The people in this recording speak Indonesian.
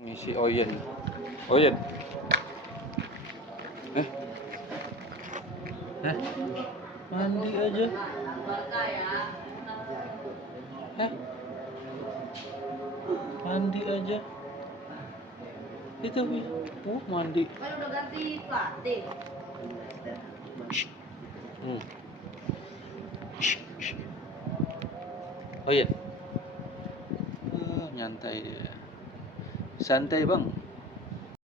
Ngisi Oyen. Oyen. Eh, mandi aja. Mandi aja. Itu mandi. Kan udah ganti pelatih. Oyen. Nyantai dia. Santai, Bang.